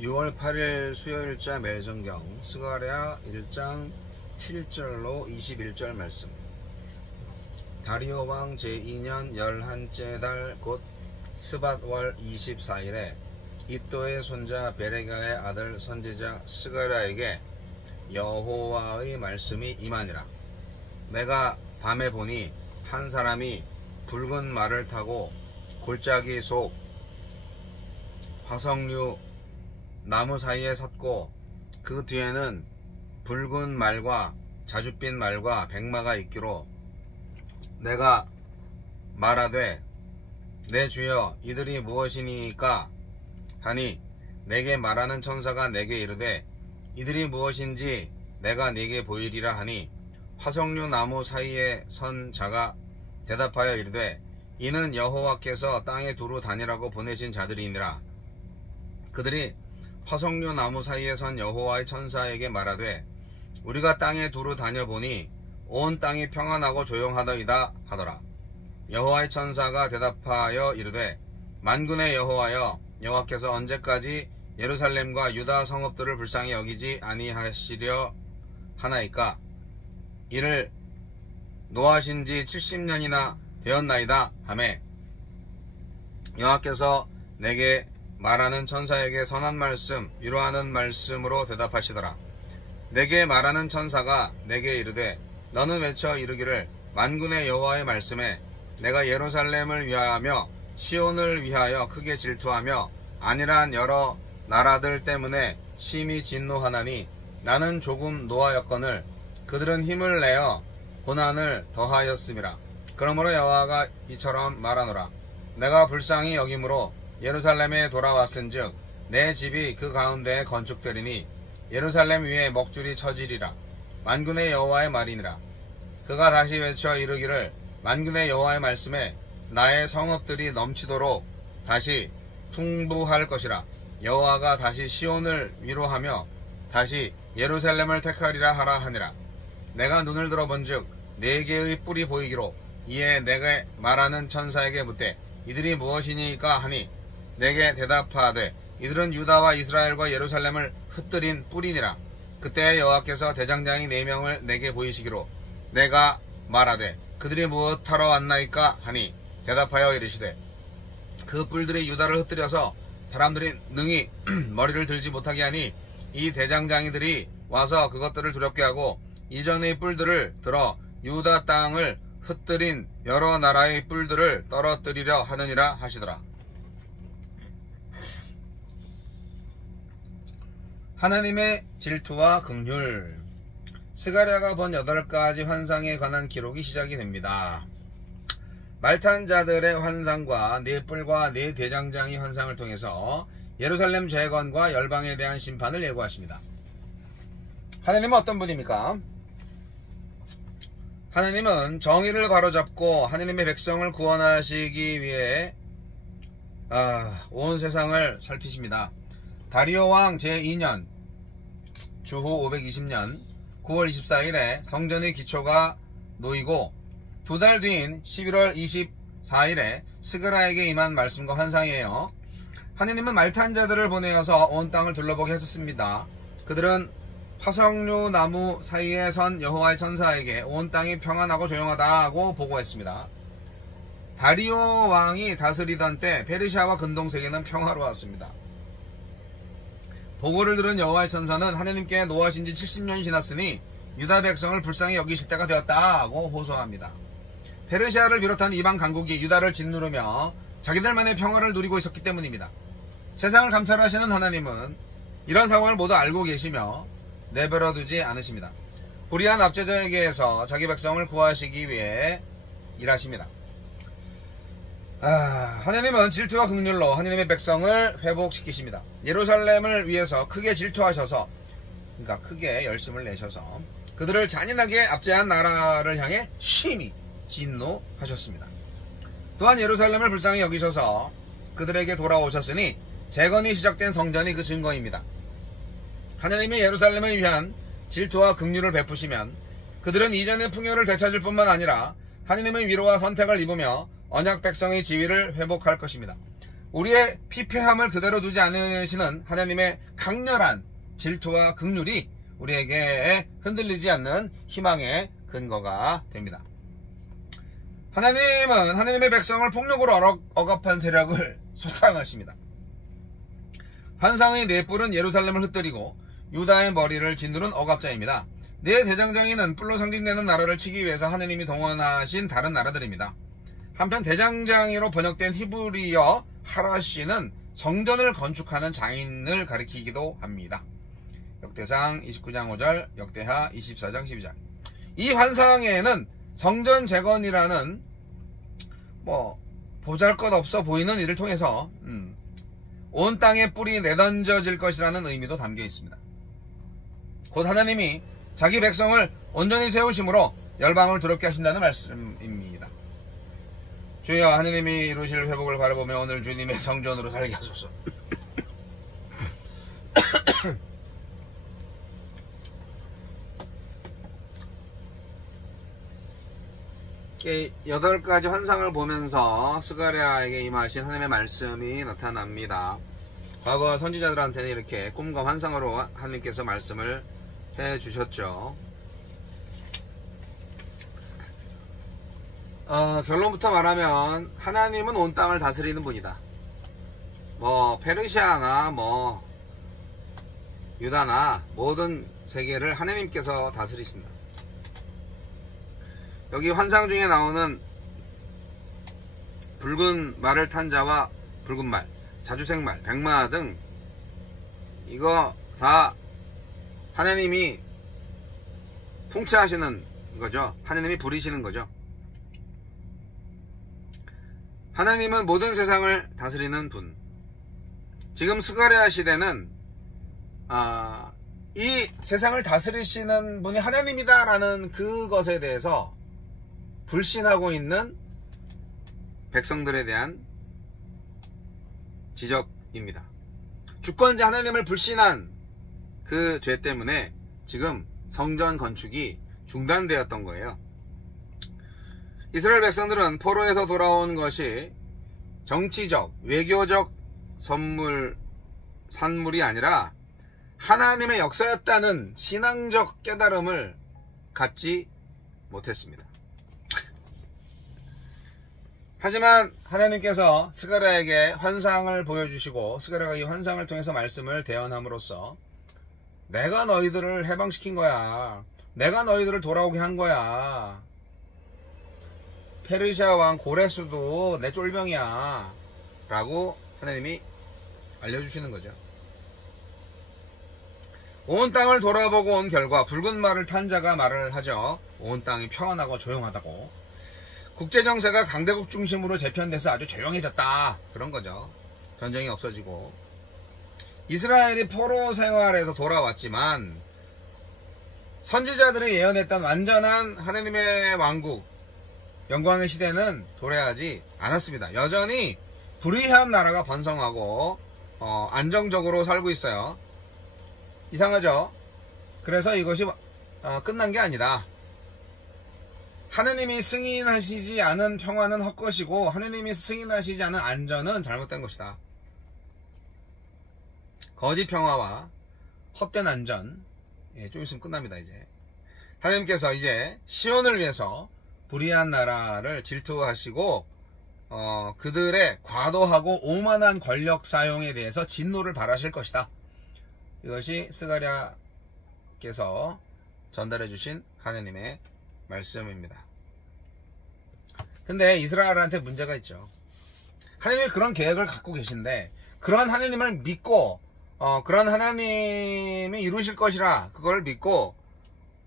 6월 8일 수요일자 매일성경 스가랴 1장 7절로 21절 말씀. 다리오 왕 제2년 11째 달 곧 스밧월 24일에 이또의 손자 베레가의 아들 선지자 스가랴에게 여호와의 말씀이 임하니라. 내가 밤에 보니 한 사람이 붉은 말을 타고 골짜기 속 화석류 나무 사이에 섰고 그 뒤에는 붉은 말과 자줏빛 말과 백마가 있기로 내가 말하되 내 주여 이들이 무엇이니까 하니 내게 말하는 천사가 내게 이르되 이들이 무엇인지 내가 네게 보이리라 하니 화석류 나무 사이에 선 자가 대답하여 이르되 이는 여호와께서 땅에 두루 다니라고 보내신 자들이니라. 그들이 화석류 나무 사이에 선 여호와의 천사에게 말하되 우리가 땅에 두루 다녀보니 온 땅이 평안하고 조용하더이다 하더라. 여호와의 천사가 대답하여 이르되 만군의 여호와여 여호와께서 언제까지 예루살렘과 유다 성읍들을 불쌍히 여기지 아니하시려 하나이까. 이를 노하신 지 70년이나 되었나이다 하매 여호와께서 내게 말하는 천사에게 선한 말씀 위로하는 말씀으로 대답하시더라. 내게 말하는 천사가 내게 이르되 너는 외쳐 이르기를 만군의 여호와의 말씀에 내가 예루살렘을 위하여 시온을 위하여 크게 질투하며 안일한 여러 나라들 때문에 심히 진노하나니 나는 조금 노하였거늘 그들은 힘을 내어 고난을 더하였음이라. 그러므로 여호와가 이처럼 말하노라. 내가 불쌍히 여김으로 예루살렘에 돌아왔은즉 내 집이 그 가운데에 건축되리니 예루살렘 위에 먹줄이 쳐지리라. 만군의 여호와의 말이니라. 그가 다시 외쳐 이르기를 만군의 여호와의 말씀에 나의 성읍들이 넘치도록 다시 풍부할 것이라. 여호와가 다시 시온을 위로하며 다시 예루살렘을 택하리라 하라 하니라. 내가 눈을 들어본즉 네 개의 뿔이 보이기로 이에 내가 말하는 천사에게 묻되 이들이 무엇이니까 하니 내게 대답하되 이들은 유다와 이스라엘과 예루살렘을 흩뜨린 뿔이니라. 그때 여호와께서 대장장이 4명을 내게 보이시기로 내가 말하되 그들이 무엇하러 왔나이까 하니 대답하여 이르시되 그 뿔들이 유다를 흩뜨려서 사람들이 능히 머리를 들지 못하게 하니 이 대장장이들이 와서 그것들을 두렵게 하고 이전의 뿔들을 들어 유다 땅을 흩뜨린 여러 나라의 뿔들을 떨어뜨리려 하느니라 하시더라. 하나님의 질투와 긍휼. 스가랴가 본 8가지 환상에 관한 기록이 시작이 됩니다. 말탄 자들의 환상과 4뿔과 4대장장이 환상을 통해서 예루살렘 재건과 열방에 대한 심판을 예고하십니다. 하나님은 어떤 분입니까? 하나님은 정의를 바로잡고 하나님의 백성을 구원하시기 위해 온 세상을 살피십니다. 다리오 왕 제2년 주후 520년 9월 24일에 성전의 기초가 놓이고 2달 뒤인 11월 24일에 스가랴에게 임한 말씀과 환상이에요. 하느님은 말탄 자들을 보내어서 온 땅을 둘러보게 하셨습니다. 그들은 화석류 나무 사이에 선 여호와의 천사에게 온 땅이 평안하고 조용하다고 보고했습니다. 다리오 왕이 다스리던 때 페르시아와 근동세계는 평화로웠습니다. 보고를 들은 여호와의 천사는 하느님께 노하신 지 70년이 지났으니 유다 백성을 불쌍히 여기실 때가 되었다고 호소합니다. 페르시아를 비롯한 이방 강국이 유다를 짓누르며 자기들만의 평화를 누리고 있었기 때문입니다. 세상을 감찰하시는 하나님은 이런 상황을 모두 알고 계시며 내버려두지 않으십니다. 불의한 압제자에게 의해서 자기 백성을 구하시기 위해 일하십니다. 하나님은 질투와 긍휼로 하나님의 백성을 회복시키십니다. 예루살렘을 위해서 크게 질투하셔서, 그러니까 크게 열심을 내셔서 그들을 잔인하게 압제한 나라를 향해 심히 진노하셨습니다. 또한 예루살렘을 불쌍히 여기셔서 그들에게 돌아오셨으니 재건이 시작된 성전이 그 증거입니다. 하나님이 예루살렘을 위한 질투와 긍휼을 베푸시면 그들은 이전의 풍요를 되찾을 뿐만 아니라 하나님의 위로와 선택을 입으며 언약 백성의 지위를 회복할 것입니다. 우리의 피폐함을 그대로 두지 않으시는 하나님의 강렬한 질투와 긍휼이 우리에게 흔들리지 않는 희망의 근거가 됩니다. 하나님은 하나님의 백성을 폭력으로 억압한 세력을 소탕하십니다. 환상의 네 뿔은 예루살렘을 흩뜨리고 유다의 머리를 짓누른 억압자입니다. 네 대장장이는 뿔로 상징되는 나라를 치기 위해서 하나님이 동원하신 다른 나라들입니다. 한편 대장장이로 번역된 히브리어 하라시는 성전을 건축하는 장인을 가리키기도 합니다. 역대상 29장 5절, 역대하 24장 12절. 이 환상에는 성전 재건이라는 보잘것없어 보이는 일을 통해서 온 땅에 뿔이 내던져질 것이라는 의미도 담겨 있습니다. 곧 하나님이 자기 백성을 온전히 세우심으로 열방을 두렵게 하신다는 말씀입니다. 주여, 하나님이 이루실 회복을 바라보며 오늘 주님의 성전으로 살게 하소서. 이 8가지 환상을 보면서 스가랴에게 임하신 하나님의 말씀이 나타납니다. 과거 선지자들한테는 이렇게 꿈과 환상으로 하나님께서 말씀을 해주셨죠. 결론부터 말하면 하나님은 온 땅을 다스리는 분이다. 페르시아나 유다나 모든 세계를 하나님께서 다스리신다. 여기 환상 중에 나오는 붉은 말을 탄 자와 붉은 말, 자주색 말, 백마 등 이거 다 하나님이 통치하시는 거죠. 하나님이 부리시는 거죠. 하나님은 모든 세상을 다스리는 분. 지금 스가랴 시대는 이 세상을 다스리시는 분이 하나님이다라는 그것에 대해서 불신하고 있는 백성들에 대한 지적입니다. 주권자 하나님을 불신한 그 죄 때문에 지금 성전 건축이 중단되었던 거예요. 이스라엘 백성들은 포로에서 돌아온 것이 정치적, 외교적 산물이 아니라 하나님의 역사였다는 신앙적 깨달음을 갖지 못했습니다. 하지만 하나님께서 스가랴에게 환상을 보여주시고 스가랴가 이 환상을 통해서 말씀을 대언함으로써 내가 너희들을 해방시킨 거야. 내가 너희들을 돌아오게 한 거야. 페르시아 왕 고레스도 내 쫄병이야 라고 하나님이 알려주시는 거죠. 온 땅을 돌아보고 온 결과 붉은 말을 탄 자가 말을 하죠. 온 땅이 평안하고 조용하다고. 국제정세가 강대국 중심으로 재편돼서 아주 조용해졌다, 그런 거죠. 전쟁이 없어지고. 이스라엘이 포로 생활에서 돌아왔지만 선지자들이 예언했던 완전한 하나님의 왕국, 영광의 시대는 도래하지 않았습니다. 여전히 불의한 나라가 번성하고 안정적으로 살고 있어요. 이상하죠? 그래서 이것이 끝난 게 아니다. 하나님이 승인하시지 않은 평화는 헛것이고 하나님이 승인하시지 않은 안전은 잘못된 것이다. 거짓 평화와 헛된 안전, 좀 있으면 끝납니다. 이제 하나님께서 이제 시온을 위해서 불의한 나라를 질투하시고 그들의 과도하고 오만한 권력 사용에 대해서 진노를 발하실 것이다. 이것이 스가랴께서 전달해 주신 하나님의 말씀입니다. 근데 이스라엘한테 문제가 있죠. 하나님이 그런 계획을 갖고 계신데 그런 하나님을 믿고 그런 하나님이 이루실 것이라 그걸 믿고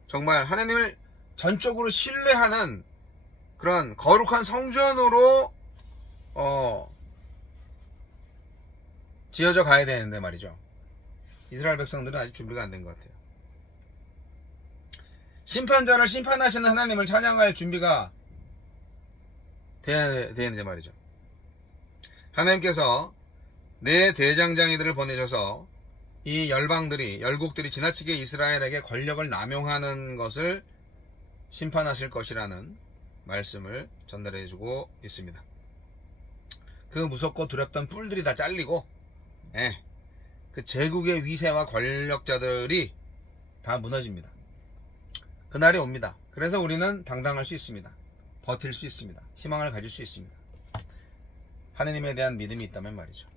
정말 하나님을 전적으로 신뢰하는 그런 거룩한 성전으로 지어져 가야 되는데 말이죠. 이스라엘 백성들은 아직 준비가 안 된 것 같아요. 심판자를 심판하시는 하나님을 찬양할 준비가 돼야 되는데 말이죠. 하나님께서 네 대장장이들을 보내셔서 이 열국들이 지나치게 이스라엘에게 권력을 남용하는 것을 심판하실 것이라는 말씀을 전달해주고 있습니다. 그 무섭고 두렵던 뿔들이 다 잘리고, 예, 그 제국의 위세와 권력자들이 다 무너집니다. 그날이 옵니다. 그래서 우리는 당당할 수 있습니다. 버틸 수 있습니다. 희망을 가질 수 있습니다. 하느님에 대한 믿음이 있다면 말이죠.